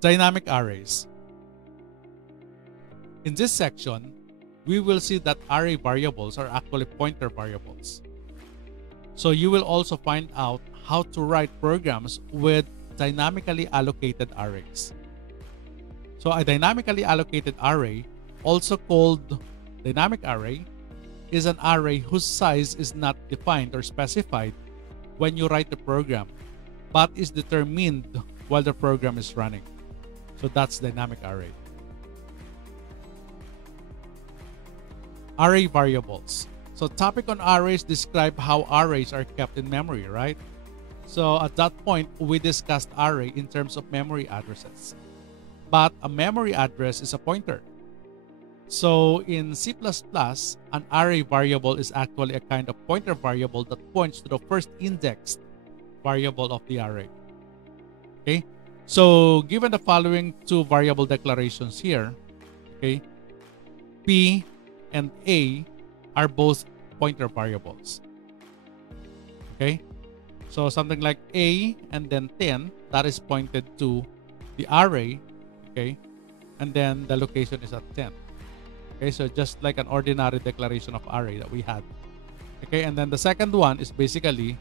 Dynamic arrays. In this section, we will see that array variables are actually pointer variables. So you will also find out how to write programs with dynamically allocated arrays. So a dynamically allocated array, also called dynamic array, is an array whose size is not defined or specified when you write the program, but is determined while the program is running. So that's dynamic array. Array variables. So topic on arrays describe how arrays are kept in memory, right? So at that point, we discussed array in terms of memory addresses. But a memory address is a pointer. So in C++, an array variable is actually a kind of pointer variable that points to the first indexed variable of the array. Okay? So given the following two variable declarations here, okay, P and A are both pointer variables. Okay? So something like A and then 10, that is pointed to the array, okay? And then the location is at 10. Okay, so just like an ordinary declaration of array that we had. Okay, and then the second one is basically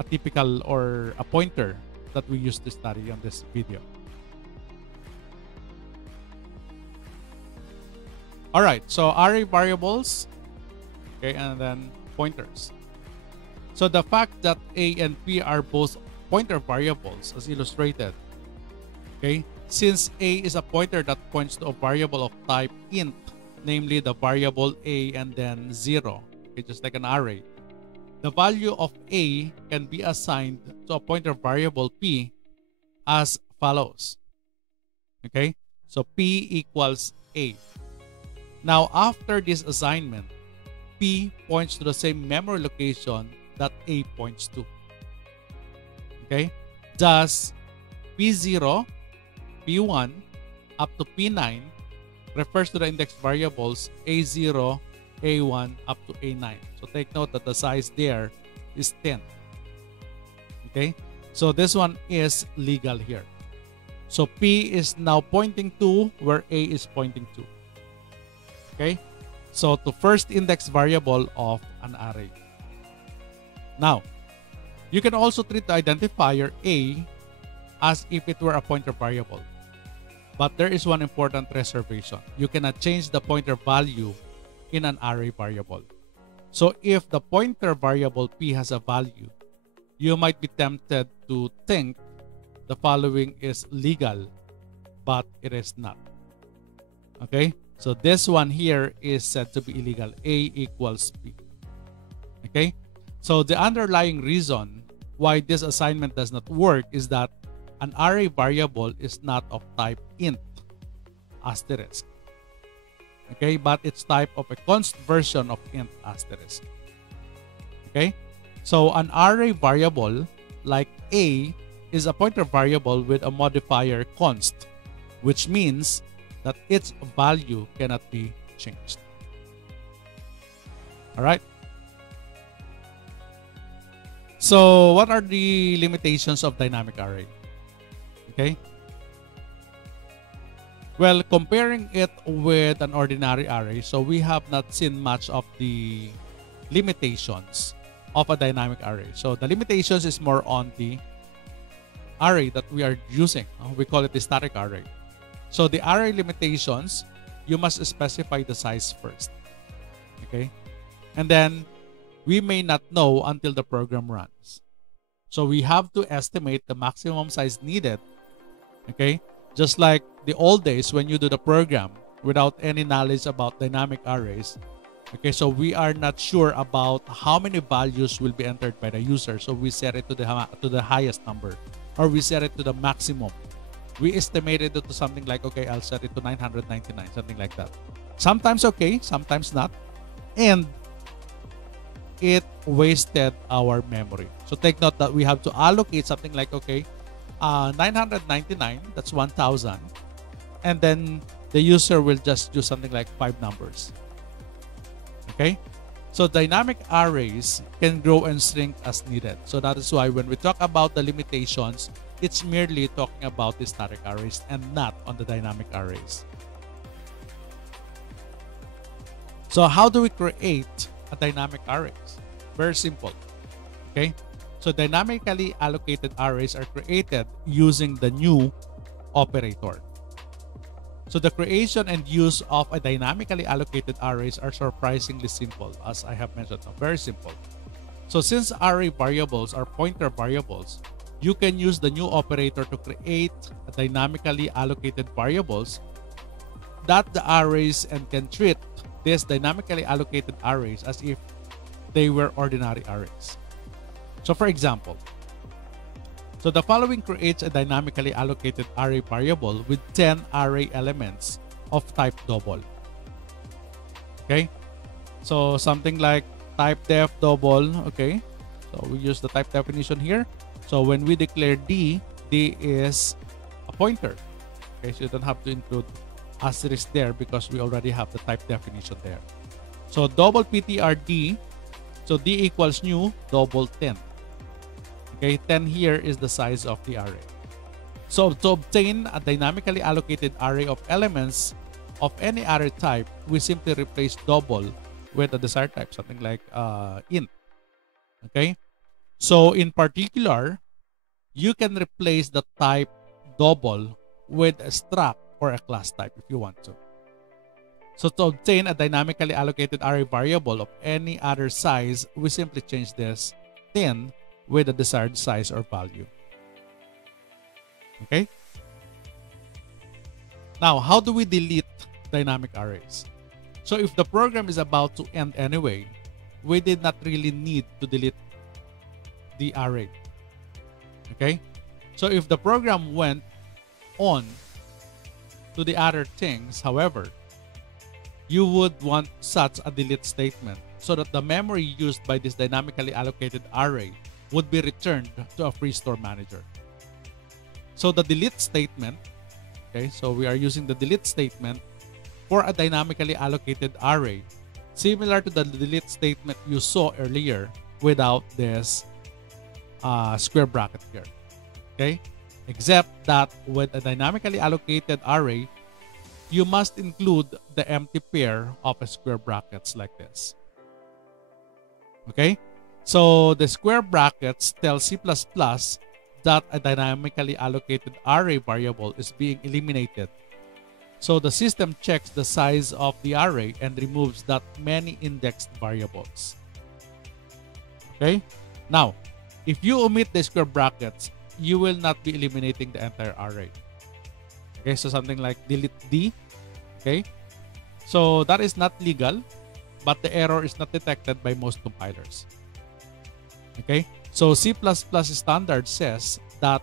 a typical or a pointer that we used to study on this video. All right, so array variables, okay, and then pointers. So the fact that A and P are both pointer variables as illustrated, okay, since A is a pointer that points to a variable of type int, namely the variable A and then 0, okay, just like an array. The value of A can be assigned to a pointer variable P as follows. Okay, so P equals A. Now, after this assignment, P points to the same memory location that A points to. Okay, thus P0, P1 up to P9 refers to the index variables A0, A1 up to A9. So take note that the size there is 10. Okay, so this one is legal here. So P is now pointing to where A is pointing to. Okay, so to first index variable of an array. Now, you can also treat the identifier A as if it were a pointer variable. But there is one important reservation. You cannot change the pointer value in an array variable. So if the pointer variable P has a value, you might be tempted to think the following is legal, but it is not. Okay? So this one here is said to be illegal. A equals P. Okay? So the underlying reason why this assignment does not work is that an array variable is not of type int asterisk. Okay, but it's type of a const version of int asterisk. Okay, so an array variable like A is a pointer variable with a modifier const, which means that its value cannot be changed. All right. So what are the limitations of dynamic array? Okay. Well, comparing it with an ordinary array, so we have not seen much of the limitations of a dynamic array. So the limitations is more on the array that we are using. We call it the static array. So the array limitations, you must specify the size first. Okay. And then we may not know until the program runs. So we have to estimate the maximum size needed. Okay. Just like the old days when you do the program without any knowledge about dynamic arrays. Okay, so we are not sure about how many values will be entered by the user. So we set it to the highest number, or we set it to the maximum. We estimated it to something like, okay, I'll set it to 999, something like that. Sometimes okay, sometimes not. And it wasted our memory. So take note that we have to allocate something like, okay, 999, that's 1000, and then the user will just do something like 5 numbers. Okay, so dynamic arrays can grow and shrink as needed. So that is why when we talk about the limitations, it's merely talking about the static arrays and not on the dynamic arrays. So how do we create a dynamic arrays? Very simple. Okay, so dynamically allocated arrays are created using the new operator. So the creation and use of a dynamically allocated arrays are surprisingly simple, as I have mentioned. Very simple. So since array variables are pointer variables, you can use the new operator to create a dynamically allocated variables that the arrays and can treat these dynamically allocated arrays as if they were ordinary arrays. So for example, so the following creates a dynamically allocated array variable with 10 array elements of type double. Okay, so something like type def double. Okay, so we use the type definition here. So when we declare D is a pointer. Okay, so you don't have to include asterisk there because we already have the type definition there. So double ptrd, so D equals new double 10. Okay, 10 here is the size of the array. So to obtain a dynamically allocated array of elements of any array type, we simply replace double with a desired type, something like int. Okay, so in particular, you can replace the type double with a struct or a class type if you want to. So to obtain a dynamically allocated array variable of any other size, we simply change this 10 with the desired size or value. Okay? Now, how do we delete dynamic arrays? So if the program is about to end anyway, we did not really need to delete the array. Okay? So if the program went on to the other things, however, you would want such a delete statement so that the memory used by this dynamically allocated array would be returned to a free store manager. So the delete statement, okay, so we are using the delete statement for a dynamically allocated array, similar to the delete statement you saw earlier without this square bracket here. Okay, except that with a dynamically allocated array, you must include the empty pair of a square brackets like this. Okay, so the square brackets tell C++ that a dynamically allocated array variable is being eliminated. So the system checks the size of the array and removes that many indexed variables. Okay, now if you omit the square brackets, you will not be eliminating the entire array. Okay, so something like delete D. Okay, so that is not legal, but the error is not detected by most compilers. Okay, so C++ standard says that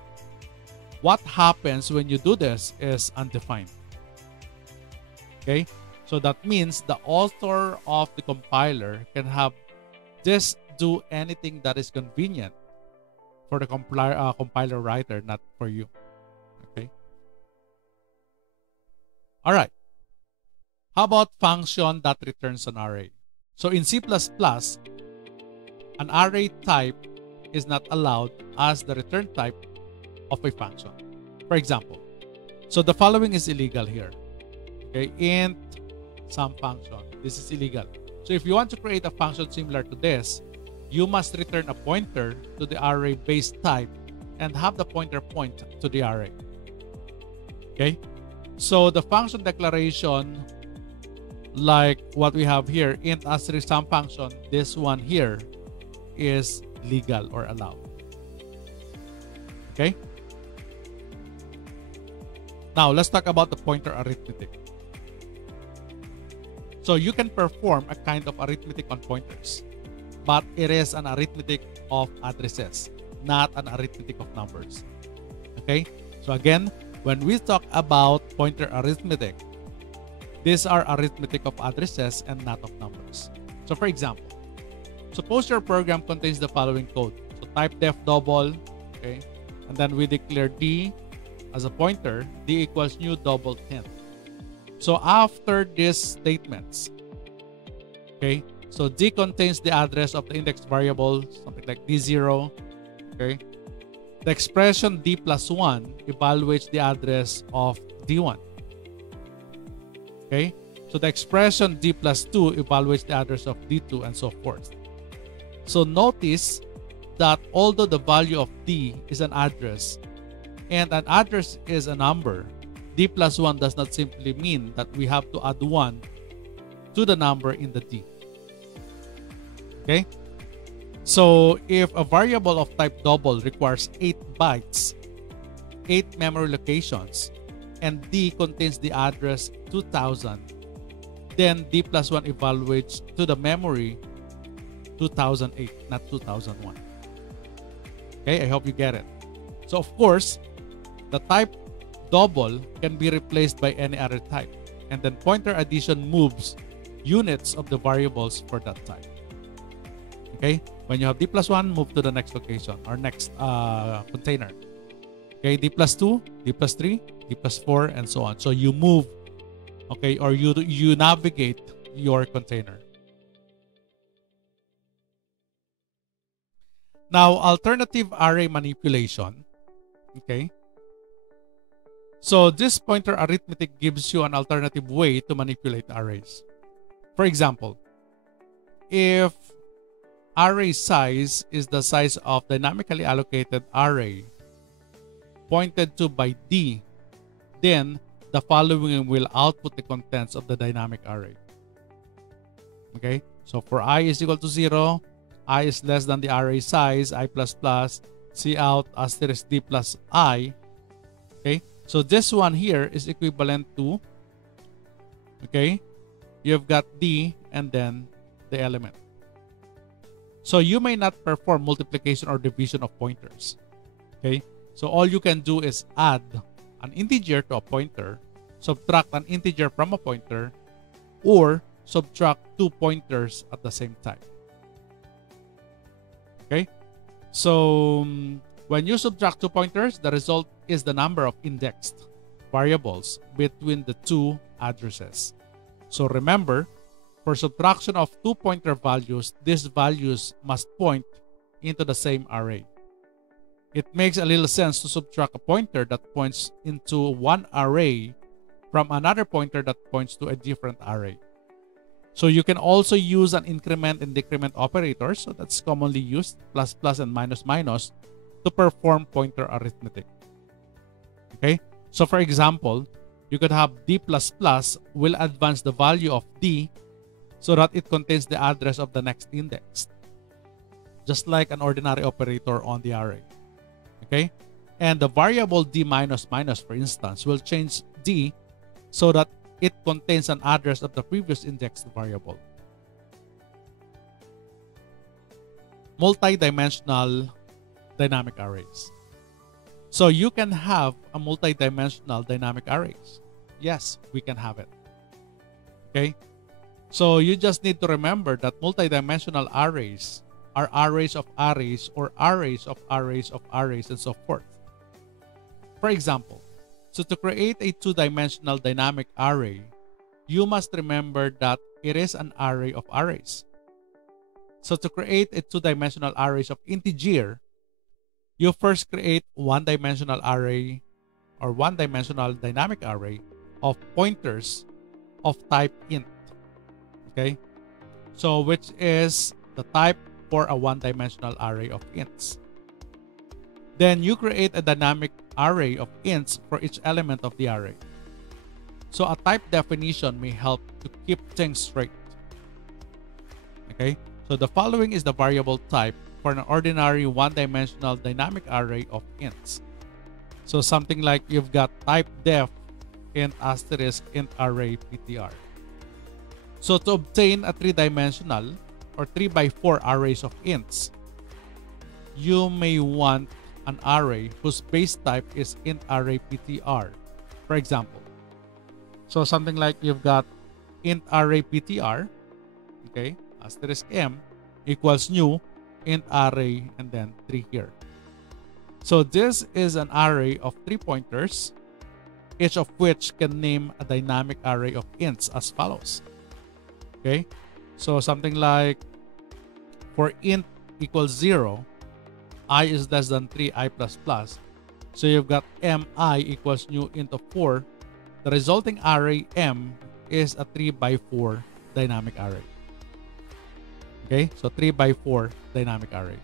what happens when you do this is undefined. Okay, so that means the author of the compiler can have this do anything that is convenient for the compiler writer, not for you. Okay. All right. How about function that returns an array? So in C++, an array type is not allowed as the return type of a function. For example, so the following is illegal here. Okay, int some function. This is illegal. So if you want to create a function similar to this, you must return a pointer to the array base type and have the pointer point to the array. Okay, so the function declaration, like what we have here, int asterisk some function, this one here is legal or allowed. Okay, now let's talk about the pointer arithmetic. So you can perform a kind of arithmetic on pointers, but it is an arithmetic of addresses, not an arithmetic of numbers. Okay, so again, when we talk about pointer arithmetic, these are arithmetic of addresses and not of numbers. So for example, suppose your program contains the following code. So type def double, okay, and then we declare D as a pointer, D equals new double 10. So after these statements, okay, so D contains the address of the index variable, something like D0, okay, The expression d plus 1 evaluates the address of d1. Okay? So the expression d plus 2 evaluates the address of d2 and so forth. So notice that although the value of d is an address and an address is a number, d plus 1 does not simply mean that we have to add 1 to the number in the d. Okay? So if a variable of type double requires 8 bytes, 8 memory locations, and d contains the address 2000, then d plus 1 evaluates to the memory 2008, not 2001. Okay, I hope you get it. So of course, the type double can be replaced by any other type, and then pointer addition moves units of the variables for that type. Okay, when you have d plus 1, move to the next location or next container. Okay, d plus 2, d plus 3, d plus 4, and so on. So you move, okay, or you navigate your container. Now, alternative array manipulation. Okay. So this pointer arithmetic gives you an alternative way to manipulate arrays. For example, if array size is the size of dynamically allocated array pointed to by d, then the following will output the contents of the dynamic array. Okay, so for I is equal to 0, I is less than the array size, I plus plus, C out asterisk d plus I. Okay, so this one here is equivalent to, okay, you've got d and then the element. So you may not perform multiplication or division of pointers. Okay, so all you can do is add an integer to a pointer, subtract an integer from a pointer, or subtract 2 pointers at the same time. Okay, so when you subtract 2 pointers, the result is the number of indexed variables between the 2 addresses. So remember, for subtraction of 2 pointer values, these values must point into the same array. It makes a little sense to subtract a pointer that points into one array from another pointer that points to a different array. So you can also use an increment and decrement operator, so that's commonly used, plus plus and minus minus, to perform pointer arithmetic. Okay, so for example, you could have d plus plus will advance the value of d so that it contains the address of the next index, just like an ordinary operator on the array. Okay, and the variable d minus minus, for instance, will change d so that it contains an address of the previous indexed variable. Multidimensional dynamic arrays. So you can have a multidimensional dynamic arrays. Yes, we can have it. Okay, so you just need to remember that multidimensional arrays are arrays of arrays or arrays of arrays of arrays and so forth. For example, so to create a 2-dimensional dynamic array, you must remember that it is an array of arrays. So to create a 2-dimensional arrays of integer, you first create 1-dimensional array or 1-dimensional dynamic array of pointers of type int. Okay, so which is the type for a 1-dimensional array of ints. Then you create a dynamic array of ints for each element of the array. So a type definition may help to keep things straight. Okay, so the following is the variable type for an ordinary 1-dimensional dynamic array of ints. So something like you've got type def int asterisk int array ptr. So to obtain a 3-dimensional or 3x4 arrays of ints, you may want an array whose base type is int array ptr, for example. So something like you've got int array ptr, okay, asterisk m equals new int array and then 3 here. So this is an array of 3 pointers, each of which can name a dynamic array of ints as follows. Okay, so something like for int equals 0, I is less than 3i plus plus. So you've got mi equals nu into 4. The resulting array m is a 3 by 4 dynamic array. Okay, so 3 by 4 dynamic array.